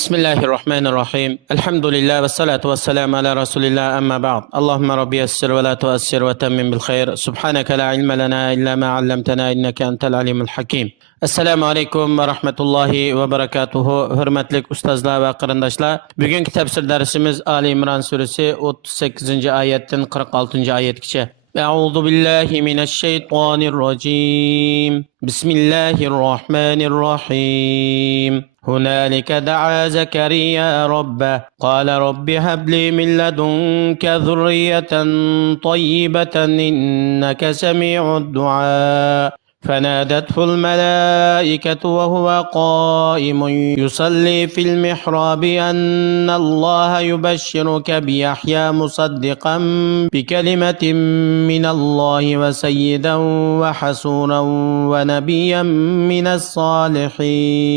بسم الله الرحمن الرحيم الحمد لله والصلاة والسلام على رسول الله أما بعد اللهم ربي يسر ولا تؤسر وتمم بالخير سبحانك لا علم لنا إلا ما علمتنا إنك أنت العليم الحكيم Assalamu alaykum va rahmatullohi va barakatuhu. Hurmatli ustozlar va qarindoshlar. Bugungi tafsir darsimiz Ali Imron surasi 38-oyatdan 46-oyatgacha. A'udhu billahi minash shaytonir rojim. Bismillahir rohmanir rohim. هنالك دعا زكريا ربه قال رب هب لي من لدنك ذرية طيبة إنك سميع الدعاء فنادته الملائكة وهو قائم يصلي في المحراب أن الله يبشرك بيحيى مصدقا بكلمة من الله وسيدا وحسورا ونبيا من الصالحين.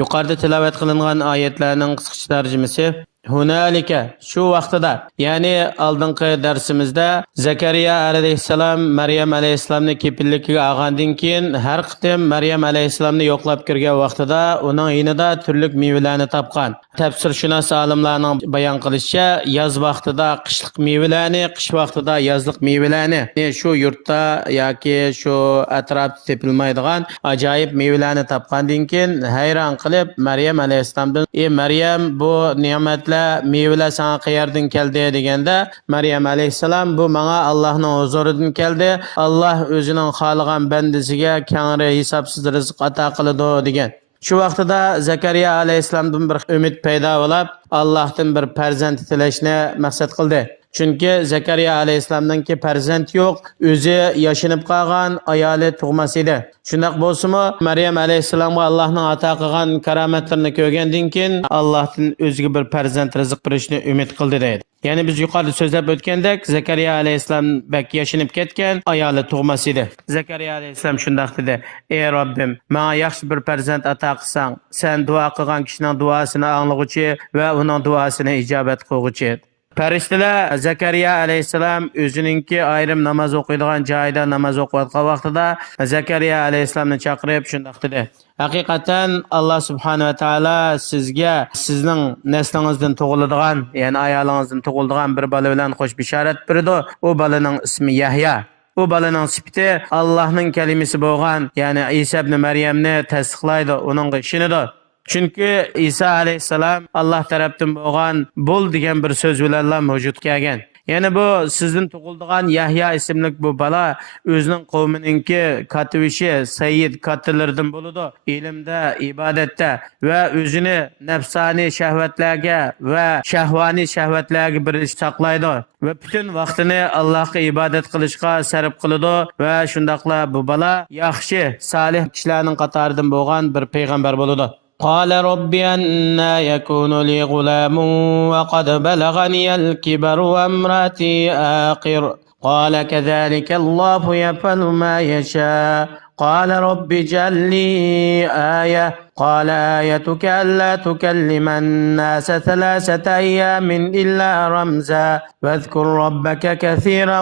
Yuqorida tilovat qilingan oyatlarning qisqacha tarjimasi Hunalika shu vaqtida, ya'ni oldingi darsimizda Zakariya alayhissalom Maryam alayhissalomni kepilligiga olgandan keyin har qitim Maryam alayhissalomni yo'qlab kirgan vaqtida uning yonida turli mevalarni topgan. Tafsirshunos olimlarning bayon qilishicha, yoz vaqtida qishliq mevalarni, qish vaqtida yozliq mevalarni, shu yurtda yoki shu atrofda tepilmaydigan ajoyib mevalarni topgandan keyin hayron qilib Maryam alayhissalomdan: "Ey Maryam, bu ne'matlar mevalar sana qayerdan keldi?" deganda, Maryam alayhissalom: "Bu menga Allohning huzuridan keldi. Alloh o'zining xohlagan bandasiga kengri hisobsiz rizq ato qiladi" degan. Shu vaqtida Zakariya alayhissalomdan bir umid paydo bo'lib, Allohdan bir farzand tilashni maqsad qildi. Chunki Zakariya alayhissalomdanki farzand yo'q, o'zi yashinib qolgan, ayoli tug'mas edi. Shundoq bo'lsa-mu, Maryam alayhissalomga Allohning ato qilgan karomatlarini ko'rgandan keyin Allohdan o'ziga bir farzand rizq berishni umid qildi deydi. Ya'ni biz yuqorida so'zlab o'tgandek, Zakariya alayhissalom bak yashinib ketgan, ayoli tug'mas edi. Zakariya alayhissalom shundoq dedi: "Ey Robbim, menga yaxshi bir farzand ato qilsang, sen duo qilgan kishining duosini anglag'uchi va uning duosini ijobat qilg'uchi." Farishtalar Zakariya alayhissalom o'zininki ayrim namoz o'qiydigan joyida namoz o'qiyotgan vaqtida Zakariya alayhissalomni chaqirib shundoq dedi: "Haqiqatan Alloh subhanahu va taolo sizga sizning naslingizdan tug'iladigan, ya'ni ayolingizdan tug'iladigan bir bola bilan xush bishorat berdi. U bolaning ismi Yahya. U bolaning sifati Allohning kalimasi bo'lgan, ya'ni Isa ibn Maryamni tasdiqlaydi, uning ishonadi. Chunki Isa alayhissalom Alloh tarafdan bo'lgan bo'l degan bir so'z bilan mavjud kelgan. Ya'ni bu sizdan tug'iladigan Yahya ismli bu bola o'zining qavmininki kativishi, sayyid katilaridan bo'ladi. Ilmda, ibodatda va o'zini nafsoniy shahvatlarga va shahvoniy shahvatlarga birish saqlaydi va butun vaqtini Allohga ibodat qilishga sarf qiladi va shundaqla bu bola yaxshi, solih kishilarning qatoridan bo'lgan bir payg'ambar bo'ladi. قال رب أنى يكون لي غلام وقد بلغني الكبر وامرأتي آقر قال كذلك الله يفعل ما يشاء قال رب اجعل لي آية قال آيتك ألا تكلم الناس 3 أيام إلا رمزا واذكر ربك كثيرا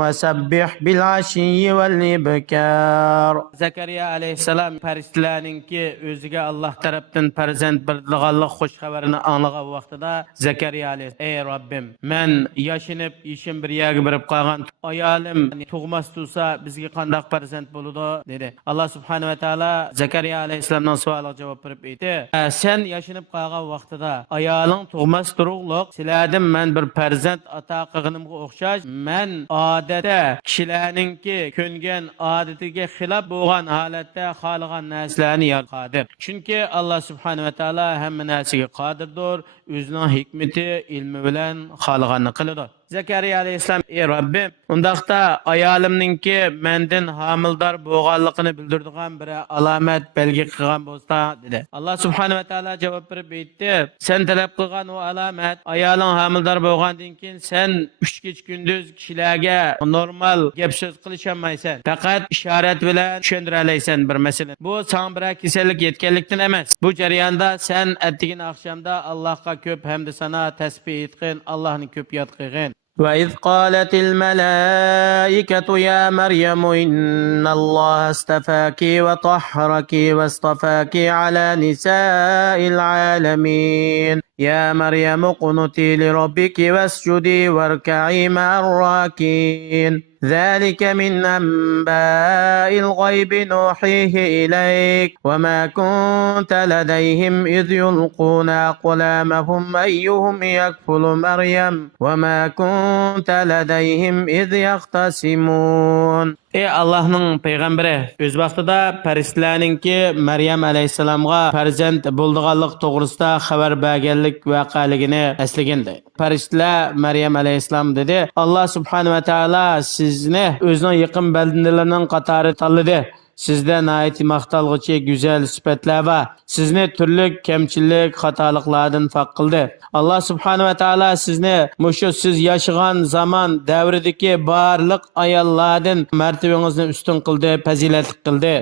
وسبح بالعشي والإبكار. Zakariya alayhissalom farishtalarningki o'ziga Alloh tarafdan farzand berdiganlik xush xabarini anglagan vaqtida Zakariya alayhissalom: "Ey Robbim, men yashinib, ishim bir yerga borib qolgan, ayolim tug'mas tursa bizga qanday farzand bo'ladi?" dedi. Alloh subhanahu va taolo Zakariya alayhissalomning savoliga javob berib aytdi: "Sen yashinib qolgan vaqtida ayoling tug'mas turug'liq, sizlardan men bir farzand ato qilganimga o'xshash, men odatda kishilarningki ko'ngan odatiga xilof bo'lgan holatda xohlagan narsalarni yaratadi. Chunki Alloh subhanahu va taolo hamma narsaga qodirdir, o'zining hikmati, ilmi bilan xohlaganini qiladi." Zakariya alayhissalom: "Ey Robbim, undaqda ayolimninki mendan homildor bo'lganligini bildiradigan bir alomat belgi qilgan bo'lsa" dedi. Alloh subhanahu va taolo javob berib aytdi: "Sen talab qilgan o alomat ayoling homildor bo'lgandan keyin sen 3 kech kunduz kishilarga normal gap so'z qilisholmaysan. Faqat ishorat bilan tushundira olaysan bir masala. Bu sen bir kasallik yetganlikdan emas. Bu jarayonda sen attigin oqshomda Allohga ko'p hamd sano tasbih etgin, Allohni ko'p yod qilgin. وإذ قالت الملائكة يا مريم إن الله استفاك وطهرك واصطفاك على نساء العالمين يا مريم اقنتي لربك واسجدي واركعي مع الراكين ذلك من أنباء الغيب نوحيه إليك وما كنت لديهم إذ يلقون أقلامهم أيهم يكفل مريم وما كنت لديهم إذ يختصمون. Ey Allah'ın peygamberi, öz vaqtida farishtalarninki Maryam alayhissalomga farzand bo'ldiganlik to'g'risida xabar berganlik voqeligini eslagandi. Farishtalar Maryam alayhissalom dedi: "Alloh subhanahu va taolo sizni o'zining yaqin bandalarining qatori tanladi. Sizda nayet maqtalg'uchi go'zal sifatlar va sizni turli kamchilik xatoliklardan farq qildi. Alloh subhanahu va taolo sizni mushu siz yashagan zaman davridagi barliq ayollardan martabangizni ustun qildi, fazilatli qildi."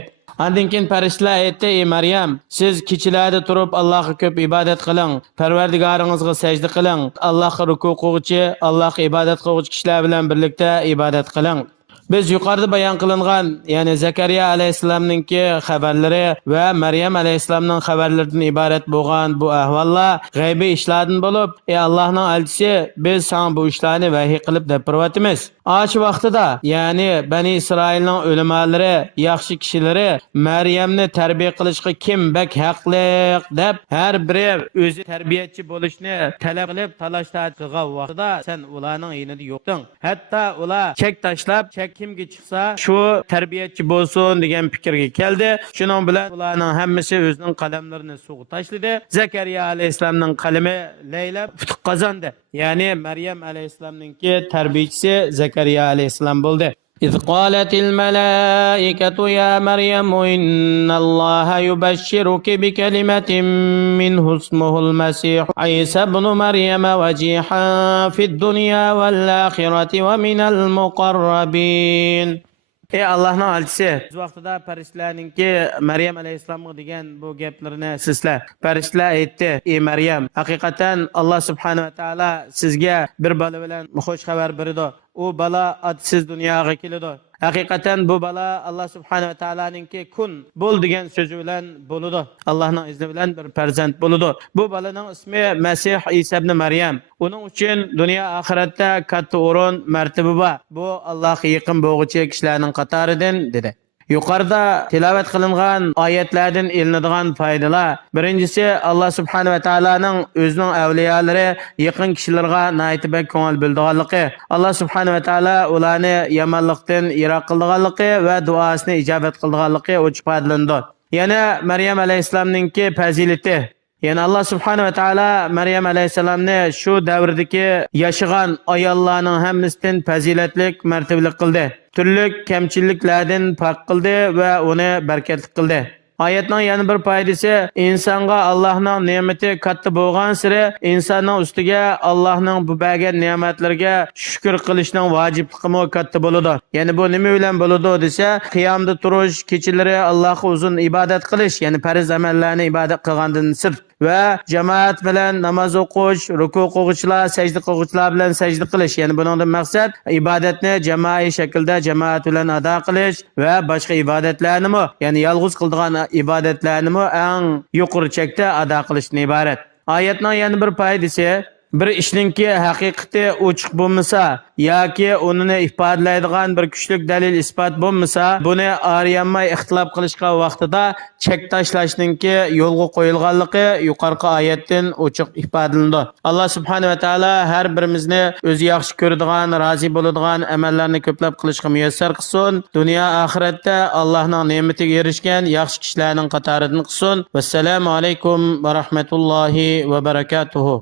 Ondan keyin farishtalar aytdi: "Ey Maryam, siz kechalarda turib Allohga ko'p ibodat qiling, Parvardigoringizga sajda qiling, Allohga ruku qiluvchi, Allohga ibodat qiluvchi kishilar bilan birlikda ibodat qiling." Biz yuqorida bayon qilingan, ya'ni Zakariya alayhissalomninki xabarlari va Maryam alayhissalomning xabarlaridan iborat bo'lgan bu ahvollar g'aybiy ishlardan bo'lib, ey Allohning elchisi, biz sana bu ishlarni vahiy qilib deb turibmiz. Osh vaqtida, ya'ni Bani Isroilning ulamolari, yaxshi kishilari Maryamni tarbiya qilishga kim bak haqliq deb har biri o'zi tarbiyachi bo'lishni talab qilib talashlar qilgan vaqtida sen ularning yonida yo'qding. Hatto ular chek tashlab, chek kimga chiqsa shu tarbiyachi bo'lsin degan fikrga keldi. Shuning bilan ularning hammasi o'zining qalamlarini suvga tashladi. Zakariya alayhissalomning qalami laylab futuq qozondi. Ya'ni Maryam alayhissalomninki tarbiyachisi Zakariya alayhissalom bo'ldi. إذ قالت الملائكة يا مريم إن الله يبشرك بكلمة منه اسمه المسيح عيسى ابن مريم وجيحا في الدنيا والآخرة ومن المقربين. Ey Allah'ın elçisi, bu vaqtida farishtalarninki Maryam alayhissalomga degan bu gaplarni sizlar. Farishtalar aytdi: "Ey Maryam, haqiqatan Alloh subhanahu va taolo sizga bir bola bilan xush xabar berdi. U bola adsiz dunyoga keladi. Haqiqatan bu bola Alloh subhanahu va taoloninki kun bo'l degan so'zi bilan bo'ladi. Allohning izni bilan bir farzand bo'ladi. Bu bolaning ismi Masih Isa ibn Maryam. Uning uchun dunyo oxiratda katta o'rin, martaba bor. Bu Allohga yaqin bo'lguchi kishilarning qatoridan" dedi. Yuqorida tilovat qilingan oyatlardan ilinadigan foydalar. Birinchisi, Alloh subhanahu va taoloning o'zining avliyolari yaqin kishilarga naytibak ko'ngil bildiganligi, Alloh subhanahu va taolo ularni yomonlikdan yiroq qilganligi va duosini ijobat qilganligi ochiq ifodalandi. Yana Maryam alayhissalomninki fazilati. Yani Allah subhanahu wa ta'ala Maryam alayhissalomni shu davrdagi yashagan ayollarning hammasidan fazilatlik, martabalik qildi. Turli kamchiliklardan farq qildi va uni barakatli qildi. Oyatning yana bir foydasi, insonga Allohning ne'mati katta bo'lgan sari insonning ustiga Allohning bu bergan ne'matlariga shukr qilishning vojibligi katta bo'ladi. Ya'ni bu nima bilan bo'ladi desa, qiyomda turish, kechalari Allohga uzun ibodat qilish, ya'ni farz amallarni ibodat qilgandan sirt va jamoat bilan namoz o'qish, ruku qiluvchilar, sajda qiluvchilar bilan sajda qilish. Ya'ni buningdan maqsad ibodatni jamoaviy shaklda jamoat bilan ado qilish va boshqa ibodatlarni, ya'ni yolg'iz qiladigan ibodatlarni eng yuqori chekda ado qilishdan iborat. Oyatning yana bir foydasi, bir ishninki haqiqati ochiq bo'lmasa yoki unini ifodalaydigan bir kuchli dalil isbot bo'lmasa, buni ariyanmay ixtilof qilishga vaqtida chek tashlashninki yo'lga qo'yilganligi yuqorqi oyatdan ochiq ifodalandi. Alloh subhanahu va taolo har birimizni o'zi yaxshi ko'radigan, rozi bo'ladigan amallarni ko'plab qilishga muyassar qilsin. Dunyo oxiratda Allohning ne'matiga erishgan yaxshi kishilarning qatoridan qilsin. Vassalomu alaykum va rahmatullohi va barakatuh.